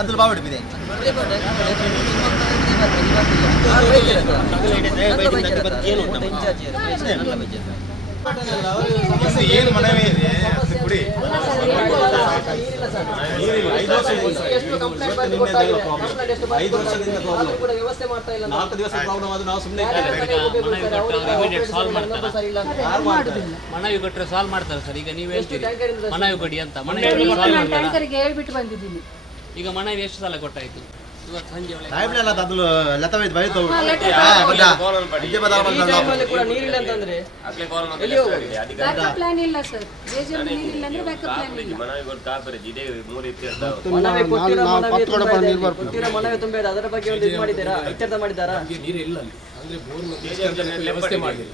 అందులో బాగుంటుంది ಏನು ಮನವಿ ಇದೆ ಕುಡಿ ಮನವಿ ಕೊಟ್ಟರೆ ಸಾಲ್ವ್ ಮಾಡ್ತಾರೆ ಸರ್. ಈಗ ನೀವು ಹೇಳ್ತೀರಿ ಮನವಿ ಕೊಡಿ ಅಂತ, ಮನವಿ ಹೇಳ್ಬಿಟ್ಟು ಬಂದಿದ್ದೀನಿ. ಈಗ ಮನವಿ ಎಷ್ಟು ಸಲ ಕೊಟ್ಟಾಯ್ತು? ಇವತ್ತು ಸಂಜೆ ನೀರಿಲ್ಲ ಅಂತಂದ್ರೆ ಪ್ಲಾನ್ ಇಲ್ಲ ಸರ್. ನೀರಿಲ್ಲ ಅಂದ್ರೆ ಬ್ಯಾಕಪ್ ಪ್ಲಾನ್ ಇಲ್ಲ. ಮನವಿ ತುಂಬ ಇದೆ, ಅದರ ಬಗ್ಗೆ ಒಂದು ಇದು ಮಾಡಿದ್ದೀರಾ, ಇತ್ಯರ್ಥ ಮಾಡಿದ್ದಾರಾ? ನೀರು ಇಲ್ಲ ಅಂದ್ರೆ ಬೋರ್ ವ್ಯವಸ್ಥೆ ಮಾಡಿಲ್ಲ.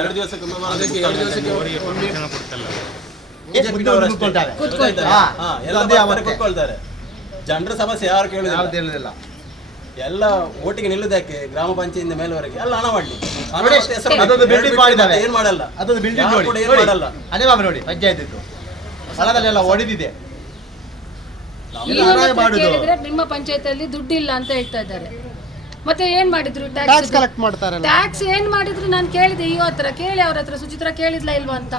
ಎರಡು ದಿವಸಕ್ಕೆ ಕೂತ್ಕೊಳ್ತಾರೆ. ಜನರ ಸಮಸ್ಯೆ ಯಾರು ಕೇಳುದಿಲ್ಲ. ಎಲ್ಲ ಒಟ್ಟಿಗೆ ನಿಲ್ಲುದಕ್ಕೆ ಗ್ರಾಮ ಪಂಚಾಯತ್ ಮೇಲ್ವರೆಗೆ ಎಲ್ಲ ಹಣ ಮಾಡ್ಲಿ. ಏನ್ ಮಾಡಲ್ಲ, ಅದೊಂದು ಬಿಲ್ಡಿಂಗ್ ನೋಡಿ ಅನೇವಾಮಿ ನೋಡಿ ಪಂಚಾಯತ್ ಸ್ಥಳದಲ್ಲೆಲ್ಲ ಒಡೆದಿದೆ. ನಿಮ್ಮ ಪಂಚಾಯತ್ ಅಲ್ಲಿ ದುಡ್ಡಿಲ್ಲ ಅಂತ ಹೇಳ್ತಾ ಇದ್ದಾರೆ. ಮತ್ತೆ ಏನ್ ಮಾಡಿದ್ರು? ಟ್ಯಾಕ್ಸ್ ಕಲೆಕ್ಟ್ ಮಾಡ್ತಾರೆ. ಟ್ಯಾಕ್ಸ್ ಏನ್ ಮಾಡಿದ್ರು ನಾನು ಕೇಳಿದೆ ಇವ ಹತ್ರ, ಕೇಳಿ ಅವ್ರ ಹತ್ರ, ಸುಚಿತ್ರ ಕೇಳಿದ್ಲ ಇಲ್ವಾ ಅಂತ.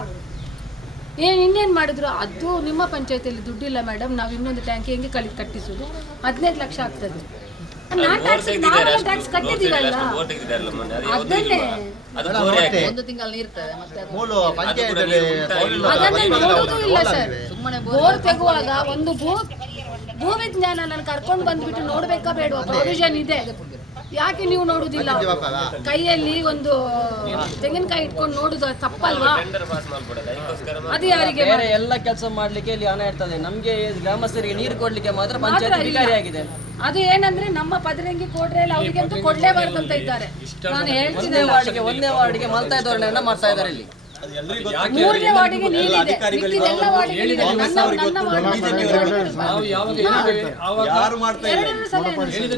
ಇನ್ನೇನು ಮಾಡಿದ್ರು? ಅದು ನಿಮ್ಮ ಪಂಚಾಯತಿಯಲ್ಲಿ ದುಡ್ಡಿಲ್ಲ ಮೇಡಮ್, ನಾವು ಇನ್ನೊಂದು ಟ್ಯಾಂಕಿ ಹೆಂಗೆ ಕಟ್ಟಿಸೋದು? 15 ಲಕ್ಷ ಆಗ್ತದೆ. ಟ್ಯಾಕ್ಸ್ ಕಟ್ಟಿದ್ದೀವಲ್ಲ, ಅದನ್ನೇ ಒಂದು ತಿಂಗಳು ಇರ್ತದೆ. ಮತ್ತೆ ಅದನ್ನೇ ನೋಡೋದು ಇಲ್ಲ ಸರ್. ಬೋರ್ ತೆಗುವಾಗ ಒಂದು ಭೂವಿಜ್ಞಾನ ನಾನು ಕರ್ಕೊಂಡು ಬಂದ್ಬಿಟ್ಟು ನೋಡ್ಬೇಕಾ ಬೇಡವಾ? ಪ್ರೊವಿಷನ್ ಇದೆ, ಯಾಕೆ ನೀವು ನೋಡುದಿಲ್ಲ? ಕೈಯಲ್ಲಿ ಒಂದು ತೆಂಗಿನಕಾಯಿ ಇಟ್ಕೊಂಡು ನೋಡುದು ತಪ್ಪಲ್ವಾ? ಅದು ಯಾರಿಗೆ? ಬೇರೆ ಎಲ್ಲ ಕೆಲಸ ಮಾಡ್ಲಿಕ್ಕೆ ಇಲ್ಲಿ ಹಣ ಇರ್ತದೆ, ನಮ್ಗೆ ಗ್ರಾಮಸ್ಥರಿಗೆ ನೀರು ಕೊಡ್ಲಿಕ್ಕೆ ಮಾತ್ರ ಪಂಚಾಯತ್ ಅಧಿಕಾರಿಯಾಗಿದೆ. ಅದು ಏನಂದ್ರೆ ನಮ್ಮ ಪದರಂಗಿ ಕೋಡ್ರೆಯಲ್ಲಿ ಅವರಿಗೆ ಅಂತೂ ಕೊಡ್ಲೇಬಾರ್ದು ಅಂತ ಇದ್ದಾರೆ. ನಾನು ಹೇಳ್ತೀನಿ, ಒಂದೇ ವಾರ್ಡ್ಗೆ ಮಲ್ತಾ ಧೋರಣೆಯನ್ನ ಮಾಡ್ತಾ ಇದ್ದಾರೆ ಇಲ್ಲಿ. 3ನೇ ವಾರ್ಡಿಗೆ ನೀರಿದೆ, ಮಿಕ್ಕಿದೆಲ್ಲ ವಾರ್ಡಿಗೆ ನೀರಿದೆ. ನನ್ನ ವಾರ್ಡ್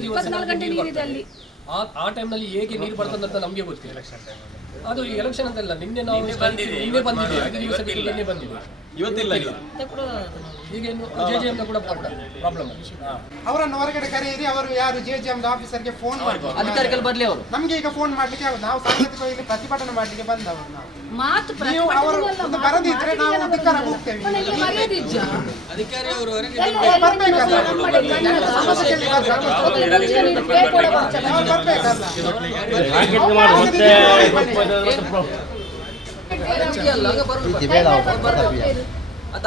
24 ಗಂಟೆ ನೀರಿದೆ ಅಲ್ಲಿ. ಆ ಟೈಮ್ನಲ್ಲಿ ಹೇಗೆ ನೀರು ಬರ್ತದಂತ ನಮಗೆ ಗೊತ್ತಿಲ್ಲ. ಅದು ಎಲೆಕ್ಷನ್ ಅಂತಲ್ಲ, ನಿನ್ನೆ ನಾವು ಬಂದಿದೆ, 5 ದಿವಸಕ್ಕೆ ನಿನ್ನೆ ಬಂದಿದೆ, ಇವತ್ತಿಲ್ಲ. ಈಗ ಜೆಜೆಎಂ ಕೂಡ ಪ್ರಾಬ್ಲಮ್. ಅವರನ್ನು ಹೊರಗಡೆ ಕರೆಯಿರಿ, ಅವರು ಯಾರು ಜೆಜೆಎಂ ಆಫೀಸರ್ಗೆ ಫೋನ್ ಮಾಡಿ ಅಧಿಕಾರಿಗಳು ಬರ್ಲಿ. ಅವರು ನಮ್ಗೆ ಈಗ ಫೋನ್ ಮಾಡ್ಲಿಕ್ಕೆ ಆಗುದು, ನಾವು ಸಾಂಸ್ಕೃತಿಕವಾಗಿ ಪ್ರತಿಭಟನೆ ಮಾಡ್ಲಿಕ್ಕೆ ಬಂದವರು. ನಾವು ಮಾತು ಅವರು ಒಂದು ಬರದಿದ್ರೆ ನಾವು ಧಿಕ್ಕಾರ ಹೋಗ್ತೇವೆ. ಅಧಿಕಾರಿ ಅವರು ಬರ್ಬೇಕಲ್ಲ, ಸಮಸ್ಯೆಯಲ್ಲಿ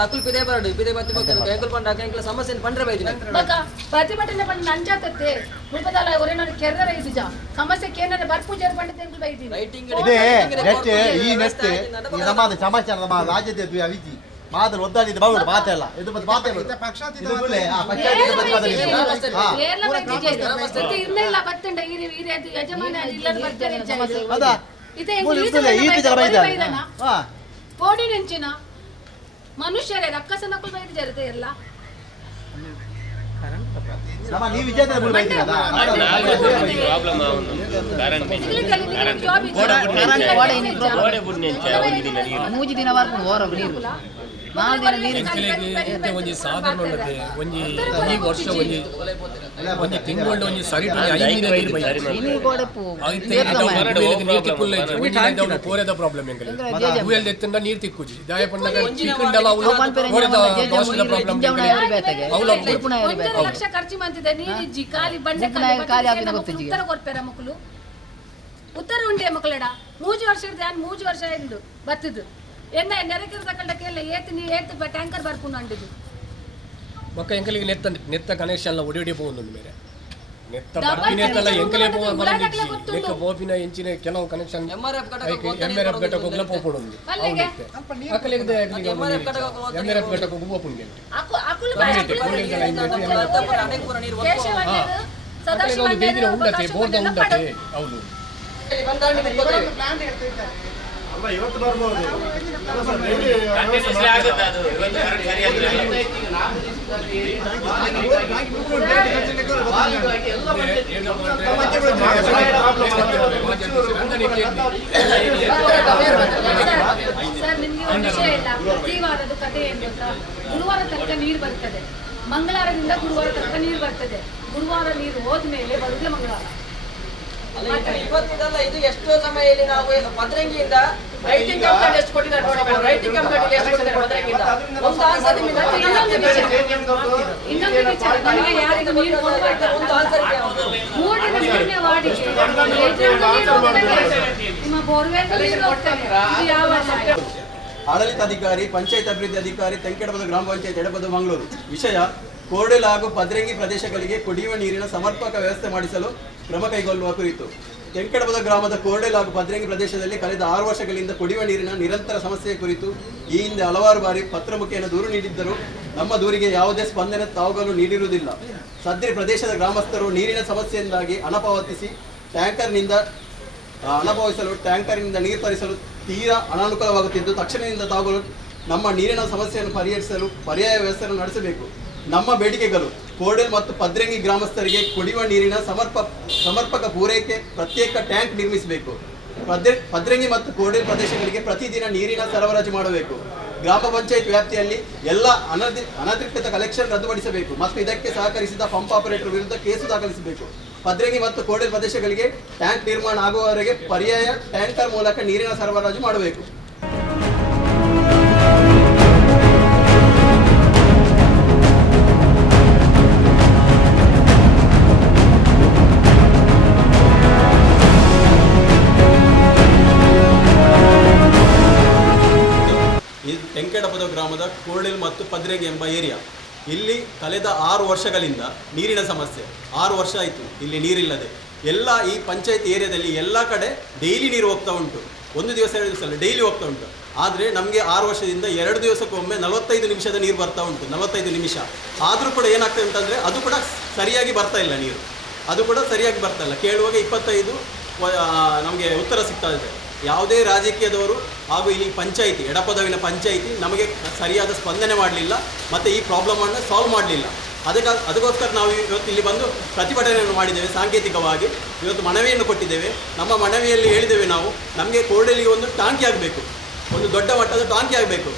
ಅಕುಲ್ ಪಿದೆ ಬರಡು ಪಿದೆ ಬತ್ತಿ ಬಕ್ಕನು ಕೈಕುಲ್ ಪಂಡ ಕೈಕುಲ ಸಮಸ್ಯೆ ಪಂಡ್ರೆ ಬೈದಿನ ಬಕ ಪ್ರತಿಭಟನೆ ಪಂಡ ನಂಜಾತತ್ತೆ ಮುಲ್ಪದಲ್ಲ ಒರೆನ ಕೆರ್ರ ಇದಿಜ ಸಮಸ್ಯೆ ಕೇನನೆ ಬರ್ಪೂಜರ್ ಪಂಡ ತೆಂಕು ಬೈದಿನ ರೈಟಿಂಗ್ ಇದೆ ನೆಟ್ ಈ ನೆಟ್ ಈ ಸಮಾಜ ಸಮಾಚಾರ ನಮ್ಮ ರಾಜ್ಯದ ಅವಿಜಿ ಮಾತ್ರ ಒದ್ದಾಡಿದ ಬಾವುಡು ಮಾತೆಲ್ಲ ಇದು ಮತ್ತೆ ಮಾತೆ ಪಕ್ಷಾತೀತ ಎಲ್ಲ ಬೈದಿಜೆ ಇರ್ಲಿಲ್ಲ ಬತ್ತಂಡ ಈ ಯಜಮಾನ ಇಲ್ಲ ಬರ್ತಾರೆ ಅದಾ ಇದೆ ಈ ತರ ಬೈದಾನ ಕೋಡಿ ನೆಂಚಿನ ಮನುಷ್ಯರೇ ರಕ್ಕಸನಕ್ಕೂ ಬೈದಿದ್ದಾರೆ ಎಲ್ಲ. ನಮ್ಮ ನೀವು ವಿಜಯದ ಬುಲ್ ಬೈದಿರಲ್ಲ ಪ್ರಾಬ್ಲಮ್ ಆവുന്നു. ಮೂಜಿ ದಿನ ವರ್ಕು ಹೋರವು ನೀರು ಒಂಜಿ ಸಾಧಾರಣ ಒಂಜಿ ಈ ವರ್ಷ ಒಂಜಿ ತಿಂಗಳು ಒಂಜಿ ಸರಿಟ್ ಐದು ನೀರು ಬೈ ಪೋರೆದ ಪ್ರಾಬ್ಲಮ್ ಎಂಕಲ್ ಎತ್ತಂಡ ನೀರು ತಿಕ್ಕುಜಿ ದಾಯ ಪಂಡಗ ಚಿಕ್ಕಂಡಲ ಪ್ರಾಬ್ಲಮ್ 1 ಲಕ್ಷ ಖರ್ಚು ಮಾಡ್ತಿದೆ ನೀರಿಜ್ಜಿ ಖಾಲಿ ಬಂಡೆ ಉತ್ತರ ಕೊರ್ಪೆರ ಮಕ್ಕಳು ಉತ್ತರ ಉಂಡೆ ಮಕ್ಕಳಡ 3 ವರ್ಷ ಇರ್ದೆ 3 ವರ್ಷ ಎಂದು ಬತ್ತದು ಎನ್ನ ನೆರಕಿರದ ಕಳ್ಳಕ್ಕೆಲ್ಲ ಏತು ಟ್ಯಾಂಕರ್ ಬರ್ಕೊಂಡು ಅಂಡಿದ್ದು ಮಕ್ಕ ಎಂಕಲಿಗೆ ನೆತ್ತ ಕನೆಕ್ಷನ್ ಎಲ್ಲ ಒಡಿ ಹೋಗುದು ಬೇರೆ ನೆತ್ತ ಬರ್ತಿ ನೆತ್ತಲ್ಲ ಎಂಕಲೇ ಹೋಗ ಬೋಪಿನ ಎಂಚಿನ ಕೆಲವು ಕನೆಕ್ಷನ್ ಎಂಆರ್ಎಫ್ ಘಟಕ ಹೋಗಲ ಪೋಪಡು ಅಕಲಿಗೆ ಎಂಆರ್ಎಫ್ ಘಟಕ ಹೋಗ್ಬೋಪುಂಗೆ ಉಂಡತೆ ಬೋರ್ದ ಉಂಡತೆ ಹೌದು ಕಂಟಿನ್ಯೂಸ್ಲಿ ಆಗುತ್ತೆ ಅದು. ಇವತ್ತು ಕರೆಂಟ್ ಸರಿ ಆಗ್ಲಿಲ್ಲ. ಸರ್ ನಿಮ್ಗೆ ಒಂದು ವಿಷಯ ಇಲ್ಲ, ಪ್ರತಿ ವಾರದ ಕಥೆ ಏನ್ ಗೊತ್ತಾ? ಗುರುವಾರ ತನಕ ನೀರು ಬರ್ತದೆ, ಮಂಗಳವಾರದಿಂದ ಗುರುವಾರ ತನಕ ನೀರು ಬರ್ತದೆ. ಗುರುವಾರ ನೀರು ಹೋದ್ಮೇಲೆ ಬರುದೇ ಮಂಗಳವಾರ. ಇವತ್ತಿದಲ್ಲ, ಇದು ಎಷ್ಟೋ ಸಮಯದಲ್ಲಿ ನಾವು ಪದ್ರಂಗಿಯಿಂದ ರೈಟಿಂಗ್ ಕಂಪ್ಲೇಂಟ್ ಎಷ್ಟು ಕೊಟ್ಟಿದ್ದಾರೆ ನೋಡಿ ಮೇಡಮ್. ರೈಟಿಂಗ್ ಕಂಪ್ಲೇಂಟ್ ಎಷ್ಟು ಕೊಟ್ಟಿದ್ದಾರೆ ಪದ್ರಂಗಿಯಿಂದ? ಒಂದು ಆನ್ಸರ್ ನಿಮಗೆ ಇನ್ನೊಂದು ವಿಚಾರ, ನನಗೆ ಯಾರಿಗೂ ನೀರು ಕೊಡಬಾರ್ದು. ಒಂದು ಆನ್ಸರ್ ಮೂಡಿನ ನೀರಿನ ವಾರ್ಡಿಗೆ ನಿಮ್ಮ ಬೋರ್ವೆಲ್ ನೀರು ಹೋಗ್ತದೆ. ಇದು ಯಾವ ನ್ಯಾಯ? ಆಡಳಿತಾಧಿಕಾರಿ, ಪಂಚಾಯತ್ ಅಭಿವೃದ್ಧಿ ಅಧಿಕಾರಿ, ತೆಂಕೆಡಪದ ಗ್ರಾಮ ಪಂಚಾಯತ್ ಎಡಪದ ಮಂಗಳೂರು. ವಿಷಯ: ಕೋರ್ಡೆಲ್ ಹಾಗೂ ಪದ್ರಂಗಿ ಪ್ರದೇಶಗಳಿಗೆ ಕುಡಿಯುವ ನೀರಿನ ಸಮರ್ಪಕ ವ್ಯವಸ್ಥೆ ಮಾಡಿಸಲು ಕ್ರಮ ಕೈಗೊಳ್ಳುವ ಕುರಿತು. ತೆಂಕೆಡಪದ ಗ್ರಾಮದ ಕೋರ್ಡೆಲ್ ಹಾಗೂ ಪದ್ರಂಗಿ ಪ್ರದೇಶದಲ್ಲಿ ಕಳೆದ 6 ವರ್ಷಗಳಿಂದ ಕುಡಿಯುವ ನೀರಿನ ನಿರಂತರ ಸಮಸ್ಯೆ ಕುರಿತು ಈ ಹಿಂದೆ ಹಲವಾರು ಬಾರಿ ಪತ್ರ ಮುಖೇನ ದೂರು ನೀಡಿದ್ದರೂ ನಮ್ಮ ದೂರಿಗೆ ಯಾವುದೇ ಸ್ಪಂದನೆ ತಾವುಗಳು ನೀಡಿರುವುದಿಲ್ಲ. ಸದ್ಯ ಪ್ರದೇಶದ ಗ್ರಾಮಸ್ಥರು ನೀರಿನ ಸಮಸ್ಯೆಯಿಂದಾಗಿ ಟ್ಯಾಂಕರ್ನಿಂದ ನೀರು ತರಿಸಲು ತೀರಾ ಅನಾನುಕೂಲವಾಗುತ್ತಿದ್ದು, ತಕ್ಷಣದಿಂದ ತಾವುಗಳು ನಮ್ಮ ನೀರಿನ ಸಮಸ್ಯೆಯನ್ನು ಪರಿಹರಿಸಲು ಪರ್ಯಾಯ ವ್ಯವಸ್ಥೆಯನ್ನು ನಡೆಸಬೇಕು. ನಮ್ಮ ಬೇಡಿಕೆಗಳು: ಕೋರ್ಡೆಲ್ ಮತ್ತು ಪದ್ರಂಗಿ ಗ್ರಾಮಸ್ಥರಿಗೆ ಕುಡಿಯುವ ನೀರಿನ ಸಮರ್ಪಕ ಪೂರೈಕೆ, ಪ್ರತ್ಯೇಕ ಟ್ಯಾಂಕ್ ನಿರ್ಮಿಸಬೇಕು. ಪದ್ರಂಗಿ ಮತ್ತು ಕೋರ್ಡೆಲ್ ಪ್ರದೇಶಗಳಿಗೆ ಪ್ರತಿದಿನ ನೀರಿನ ಸರಬರಾಜು ಮಾಡಬೇಕು. ಗ್ರಾಮ ಪಂಚಾಯತ್ ವ್ಯಾಪ್ತಿಯಲ್ಲಿ ಎಲ್ಲ ಅನಧಿಕೃತ ಕಲೆಕ್ಷನ್ ರದ್ದುಪಡಿಸಬೇಕು ಮತ್ತು ಇದಕ್ಕೆ ಸಹಕರಿಸಿದ ಪಂಪ್ ಆಪರೇಟರ್ ವಿರುದ್ಧ ಕೇಸು ದಾಖಲಿಸಬೇಕು. ಪದ್ರಂಗಿ ಮತ್ತು ಕೋರ್ಡೆಲ್ ಪ್ರದೇಶಗಳಿಗೆ ಟ್ಯಾಂಕ್ ನಿರ್ಮಾಣ ಆಗುವವರೆಗೆ ಪರ್ಯಾಯ ಟ್ಯಾಂಕರ್ ಮೂಲಕ ನೀರಿನ ಸರಬರಾಜು ಮಾಡಬೇಕು. ತೆಂಕೆಡಪದ ಗ್ರಾಮದ ಕೋರ್ಡೆಲ್ ಮತ್ತು ಪದ್ರಂಗಿ ಎಂಬ ಏರಿಯಾ. ಇಲ್ಲಿ ಕಳೆದ 6 ವರ್ಷಗಳಿಂದ ನೀರಿನ ಸಮಸ್ಯೆ. 6 ವರ್ಷ ಆಯಿತು ಇಲ್ಲಿ ನೀರಿಲ್ಲದೆ. ಎಲ್ಲ ಈ ಪಂಚಾಯತ್ ಏರಿಯಾದಲ್ಲಿ ಎಲ್ಲ ಕಡೆ ಡೈಲಿ ನೀರು ಹೋಗ್ತಾ ಉಂಟು. 1 ದಿವಸ 2 ದಿವಸ ಅಲ್ಲ, ಡೈಲಿ ಹೋಗ್ತಾ ಉಂಟು. ಆದರೆ ನಮಗೆ 6 ವರ್ಷದಿಂದ 2 ದಿವಸಕ್ಕೊಮ್ಮೆ 45 ನಿಮಿಷದ ನೀರು ಬರ್ತಾ ಉಂಟು. 45 ನಿಮಿಷ ಆದರೂ ಕೂಡ ಏನಾಗ್ತದೆ ಅಂತಂದರೆ ಅದು ಕೂಡ ಸರಿಯಾಗಿ ಬರ್ತಾ ಇಲ್ಲ ನೀರು. ಅದು ಕೂಡ ಸರಿಯಾಗಿ ಬರ್ತಾ ಇಲ್ಲ. ಕೇಳುವಾಗ 25 ನಮಗೆ ಉತ್ತರ ಸಿಗ್ತಾ ಇದೆ. ಯಾವುದೇ ರಾಜಕೀಯದವರು ಹಾಗೂ ಇಲ್ಲಿ ಪಂಚಾಯಿತಿ, ಎಡಪದವಿನ ಪಂಚಾಯಿತಿ ನಮಗೆ ಸರಿಯಾದ ಸ್ಪಂದನೆ ಮಾಡಲಿಲ್ಲ ಮತ್ತು ಈ ಪ್ರಾಬ್ಲಮನ್ನು ಸಾಲ್ವ್ ಮಾಡಲಿಲ್ಲ. ಅದಕ್ಕೋಸ್ಕರ ನಾವು ಇವತ್ತು ಇಲ್ಲಿ ಬಂದು ಪ್ರತಿಭಟನೆಯನ್ನು ಮಾಡಿದ್ದೇವೆ. ಸಾಂಕೇತಿಕವಾಗಿ ಇವತ್ತು ಮನವಿಯನ್ನು ಕೊಟ್ಟಿದ್ದೇವೆ. ನಮ್ಮ ಮನವಿಯಲ್ಲಿ ಹೇಳಿದ್ದೇವೆ ನಾವು, ನಮಗೆ ಕೋರ್ಡೆಲ್ಗೆ ಒಂದು ಟಾಂಕಿ ಆಗಬೇಕು, ಒಂದು ದೊಡ್ಡ ಮಟ್ಟದ ಟಾಂಕಿ ಆಗಬೇಕು.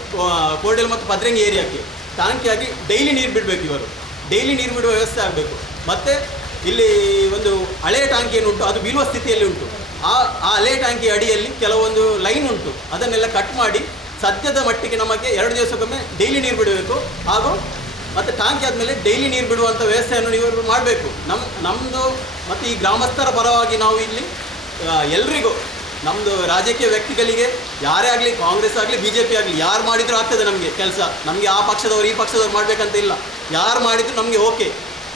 ಕೋರ್ಡೆಲ್ ಮತ್ತು ಪದ್ರಂಗಿ ಏರಿಯಾಕ್ಕೆ ಟಾಂಕಿಯಾಗಿ ಡೈಲಿ ನೀರು ಬಿಡಬೇಕು. ಇವರು ಡೈಲಿ ನೀರು ಬಿಡುವ ವ್ಯವಸ್ಥೆ ಆಗಬೇಕು. ಮತ್ತು ಇಲ್ಲಿ ಒಂದು ಹಳೆಯ ಟಾಂಕಿ ಏನುಂಟು ಅದು ಬೀಳುವ ಸ್ಥಿತಿಯಲ್ಲಿ ಉಂಟು. ಆ ಹಳೆ ಟ್ಯಾಂಕಿ ಅಡಿಯಲ್ಲಿ ಕೆಲವೊಂದು ಲೈನ್ ಉಂಟು, ಅದನ್ನೆಲ್ಲ ಕಟ್ ಮಾಡಿ ಸದ್ಯದ ಮಟ್ಟಿಗೆ ನಮಗೆ 2 ದಿವಸಕ್ಕೊಮ್ಮೆ ಡೈಲಿ ನೀರು ಬಿಡಬೇಕು. ಹಾಗೂ ಮತ್ತು ಟಾಂಕಿ ಆದಮೇಲೆ ಡೈಲಿ ನೀರು ಬಿಡುವಂಥ ವ್ಯವಸ್ಥೆಯನ್ನು ನೀವು ಮಾಡಬೇಕು. ನಮ್ಮದು ಮತ್ತು ಈ ಗ್ರಾಮಸ್ಥರ ಪರವಾಗಿ ನಾವು ಇಲ್ಲಿ ಎಲ್ರಿಗೂ, ನಮ್ಮದು ರಾಜಕೀಯ ವ್ಯಕ್ತಿಗಳಿಗೆ ಯಾರೇ ಆಗಲಿ, ಕಾಂಗ್ರೆಸ್ ಆಗಲಿ BJP ಆಗಲಿ, ಯಾರು ಮಾಡಿದರೂ ಆಗ್ತದೆ ನಮಗೆ ಕೆಲಸ. ನಮಗೆ ಆ ಪಕ್ಷದವರು ಈ ಪಕ್ಷದವ್ರು ಮಾಡಬೇಕಂತ ಇಲ್ಲ. ಯಾರು ಮಾಡಿದರೂ ನಮಗೆ ಓಕೆ,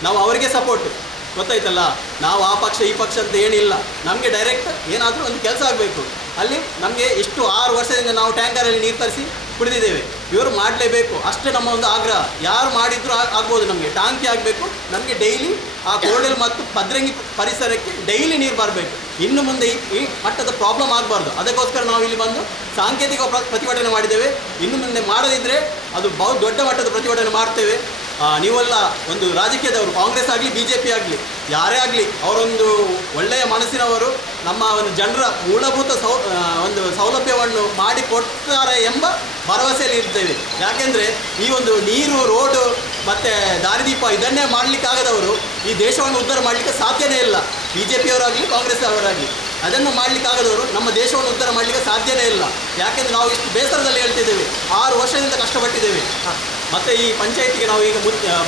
ನಾವು ಅವರಿಗೆ ಸಪೋರ್ಟ್. ಗೊತ್ತಾಯ್ತಲ್ಲ, ನಾವು ಆ ಪಕ್ಷ ಈ ಪಕ್ಷ ಅಂತ ಏನಿಲ್ಲ. ನಮಗೆ ಡೈರೆಕ್ಟ್ ಏನಾದರೂ ಒಂದು ಕೆಲಸ ಆಗಬೇಕು. ಅಲ್ಲಿ ನಮಗೆ ಇಷ್ಟು 6 ವರ್ಷದಿಂದ ನಾವು ಟ್ಯಾಂಕರಲ್ಲಿ ನೀರು ತರಿಸಿ ಕುಡಿದಿದ್ದೇವೆ. ಇವರು ಮಾಡಲೇಬೇಕು, ಅಷ್ಟೇ ನಮ್ಮ ಒಂದು ಆಗ್ರಹ. ಯಾರು ಮಾಡಿದರೂ ಆಗ್ಬೋದು. ನಮಗೆ ಟಾಂಕಿ ಆಗಬೇಕು. ನಮಗೆ ಡೈಲಿ ಆ ಕೋರ್ಡೆಲ್ ಮತ್ತು ಪದ್ರಂಗಿ ಪರಿಸರಕ್ಕೆ ಡೈಲಿ ನೀರು ಬರಬೇಕು. ಇನ್ನು ಮುಂದೆ ಈ ಮಟ್ಟದ ಪ್ರಾಬ್ಲಮ್ ಆಗಬಾರ್ದು. ಅದಕ್ಕೋಸ್ಕರ ನಾವು ಇಲ್ಲಿ ಬಂದು ಸಾಂಕೇತಿಕ ಪ್ರತಿಭಟನೆ ಮಾಡಿದ್ದೇವೆ. ಇನ್ನು ಮುಂದೆ ಮಾಡದಿದ್ದರೆ ಅದು ಬಹು ದೊಡ್ಡ ಮಟ್ಟದ ಪ್ರತಿಭಟನೆ ಮಾಡ್ತೇವೆ. ನೀವೆಲ್ಲ ಒಂದು ರಾಜಕೀಯದವರು, ಕಾಂಗ್ರೆಸ್ ಆಗಲಿ BJP ಆಗಲಿ ಯಾರೇ ಆಗಲಿ, ಅವರೊಂದು ಒಳ್ಳೆಯ ಮನಸ್ಸಿನವರು ನಮ್ಮ ಒಂದು ಜನರ ಮೂಲಭೂತ ಒಂದು ಸೌಲಭ್ಯವನ್ನು ಮಾಡಿಕೊಡ್ತಾರೆ ಎಂಬ ಭರವಸೆಯಲ್ಲಿ ಇರ್ತೇವೆ. ಯಾಕೆಂದರೆ ಈ ಒಂದು ನೀರು, ರೋಡು ಮತ್ತು ದಾರಿದೀಪ ಇದನ್ನೇ ಮಾಡಲಿಕ್ಕಾಗದವರು ಈ ದೇಶವನ್ನು ಉದ್ಧಾರ ಮಾಡಲಿಕ್ಕೆ ಸಾಧ್ಯವೇ ಇಲ್ಲ. BJP ಅವರಾಗಲಿ ಕಾಂಗ್ರೆಸ್ ಅವರಾಗಲಿ ಅದನ್ನು ಮಾಡಲಿಕ್ಕಾಗದವರು ನಮ್ಮ ದೇಶವನ್ನು ಉದ್ಧಾರ ಮಾಡಲಿಕ್ಕೆ ಸಾಧ್ಯವೇ ಇಲ್ಲ. ಯಾಕೆಂದರೆ ನಾವು ಇಷ್ಟು ಬೇಸರದಲ್ಲಿ ಹೇಳ್ತಿದ್ದೇವೆ. 6 ವರ್ಷದಿಂದ ಕಷ್ಟಪಟ್ಟಿದ್ದೇವೆ. ಮತ್ತು ಈ ಪಂಚಾಯತಿಗೆ ನಾವು ಈಗ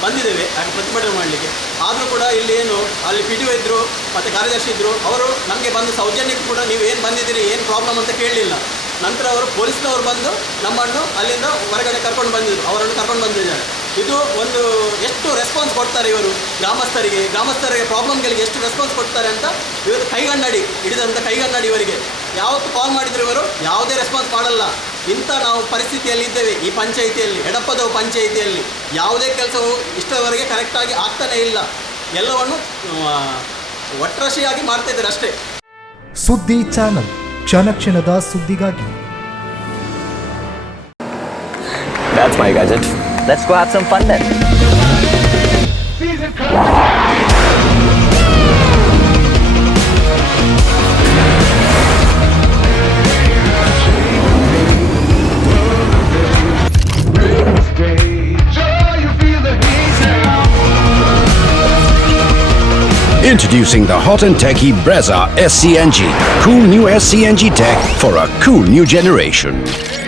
ಬಂದಿದ್ದೇವೆ ಹಾಗೆ ಪ್ರತಿಭಟನೆ ಮಾಡಲಿಕ್ಕೆ. ಆದರೂ ಕೂಡ ಇಲ್ಲಿ ಏನು ಅಲ್ಲಿ PDO ಇದ್ದರು ಮತ್ತು ಕಾರ್ಯದರ್ಶಿ ಇದ್ದರು. ಅವರು ನಮಗೆ ಬಂದು ಸೌಜನ್ಯಕ್ಕೆ ಕೂಡ ನೀವು ಏನು ಬಂದಿದ್ದೀರಿ, ಏನು ಪ್ರಾಬ್ಲಮ್ ಅಂತ ಕೇಳಲಿಲ್ಲ. ನಂತರ ಅವರು ಪೊಲೀಸ್ನವರು ಬಂದು ನಮ್ಮನ್ನು ಅಲ್ಲಿಂದ ಹೊರಗಡೆ ಕರ್ಕೊಂಡು ಬಂದಿದ್ದರು. ಅವರನ್ನು ಕರ್ಕೊಂಡು ಬಂದಿದ್ದಾರೆ. ಇದು ಒಂದು ಎಷ್ಟು ರೆಸ್ಪಾನ್ಸ್ ಕೊಡ್ತಾರೆ ಇವರು ಗ್ರಾಮಸ್ಥರಿಗೆ ಪ್ರಾಬ್ಲಮ್ಗಳಿಗೆ ಎಷ್ಟು ರೆಸ್ಪಾನ್ಸ್ ಕೊಡ್ತಾರೆ ಅಂತ ಇವತ್ತು ಕೈಗನ್ನಡಿ ಹಿಡಿದಂಥ ಕೈಗನ್ನಡಿ ಇವರಿಗೆ. ಯಾವತ್ತು ಕಾಲ್ ಮಾಡಿದ್ರು ಇವರು ಯಾವುದೇ ರೆಸ್ಪಾನ್ಸ್ ಮಾಡಲ್ಲ. ಇಂಥ ನಾವು ಪರಿಸ್ಥಿತಿಯಲ್ಲಿ ಇದ್ದೇವೆ. ಈ ಪಂಚಾಯಿತಿಯಲ್ಲಿ, ಎಡಪದವು ಪಂಚಾಯಿತಿಯಲ್ಲಿ ಯಾವುದೇ ಕೆಲಸವು ಇಷ್ಟರವರೆಗೆ ಕರೆಕ್ಟಾಗಿ ಆಗ್ತಾನೇ ಇಲ್ಲ. ಎಲ್ಲವನ್ನು ಒಟ್ರಾಶಿಯಾಗಿ ಮಾಡ್ತಾ ಇದ್ದಾರೆ ಅಷ್ಟೇ. ಸುದ್ದಿ ಚಾನಲ್, ಕ್ಷಣ ಕ್ಷಣದ ಸುದ್ದಿಗಾಗಿ. That's my gadget. Let's go have some fun then. Introducing the hot and techy Brezza SCNG. Cool new SCNG tech for a cool new generation.